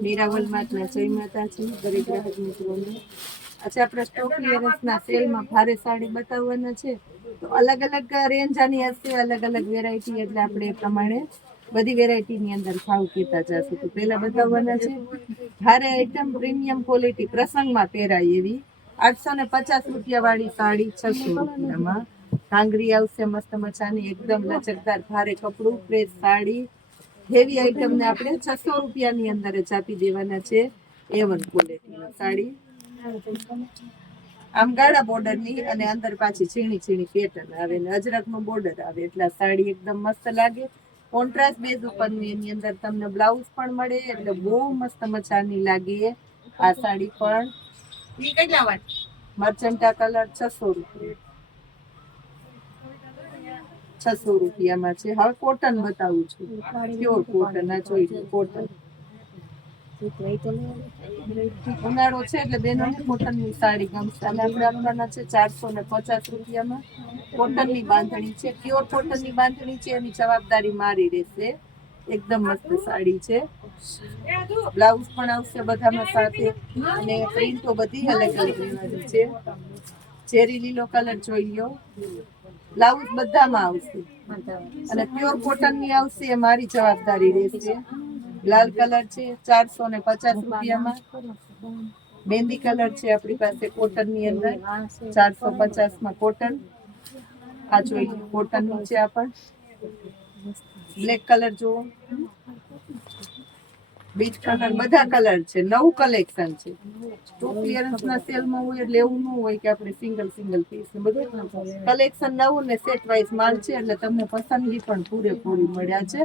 મીરાવલ માતના જય માતાજી દરેક ગ્રાહક મિત્રોને. આજે આપણે સ્ટોક ક્લિયરન્સના સેલમાં ભારે સાડી બતાવવાના છે. તો અલગ અલગ રેન્જ આની હશે, અલગ અલગ વેરાયટી, એટલે આપણે એ પ્રમાણે બધી વેરાયટીની અંદર ભાવ કીધા જશે. તો પહેલા બતાવવાના છે ભારે આઈટમ, પ્રીમિયમ ક્વોલિટી, પ્રસંગમાં પહેરાય એવી 850 રૂપિયા વાળી સાડી 600 રૂપિયામાં. ઘાંઘરી આવશે મસ્ત મજાની, એકદમ લચકદાર ભારે કપડું, ફ્રેશ સાડી. હેવી આઈટમ ને આપણે 600 રૂપિયાની અંદર જ આપી દેવાના છે. A1 ક્વોલિટીની સાડી, આમ ગાળા બોર્ડરની અને અંદર પાછી ઝીણી ઝીણી પેટર્ન આવે ને અજરકનું બોર્ડર આવે, એટલે સાડી એકદમ મસ્ત લાગે. કોન્ટ્રાસ્ટ બેઝ ઉપરની એની અંદર તમને બ્લાઉઝ પણ મળે, એટલે બહુ મસ્ત મજાની લાગે આ સાડી પણ. મર્ચન્ટા કલર 600 રૂપિયા, 600 રૂપિયામાં છે. હવે કોટન બતાવું છું, પ્યોર કોટન. આ જોઈ લો કોટન. ઉનાળો છે એટલે બેનોને કોટનની સાડી ગમશે. અને આપણે આપવાના છે 450 રૂપિયામાં. કોટનની બાંધણી છે, પ્યોર કોટનની બાંધણી છે, એની જવાબદારી મારી રહેશે. એકદમ મસ્ત સાડી છે. બ્લાઉઝ પણ આવશે બધામાં સાથે, અને પ્રિન્ટો બધી અલગ અલગ રહેવાની છે. ચેરી લીલો કલર જોઈ લો, બ્લાઉઝ બધામાં આવશે. અને પ્યોર કોટનની આવશે, એ મારી જવાબદારી રહેશે. લાલ કલર છે 450 રૂપિયામાં. મહેંદી કલર છે આપણી પાસે કોટનની અંદર 450માં કોટન. આ જોઈ કોટનનું છે. આ પણ બ્લેક કલર જુઓ, બીચ કલર, બધા કલર છે. નવું કલેક્શન છે. તો ક્લિયરન્સના સેલમાં હોય એટલે એવું ન હોય કે આપણે સિંગલ સિંગલ પીસ, બધું કલેક્શન નવું ને સેટ વાઇઝ માલ છે, એટલે તમને પસંદગી પણ પૂરેપૂરી મળ્યા છે.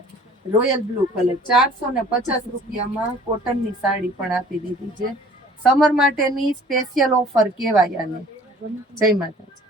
રોયલ બ્લુ કલર 450 રૂપિયામાં કોટનની સાડી પણ આપી દીધી છે. સમર માટેની સ્પેશિયલ ઓફર કહેવાય આને. જય માતાજી.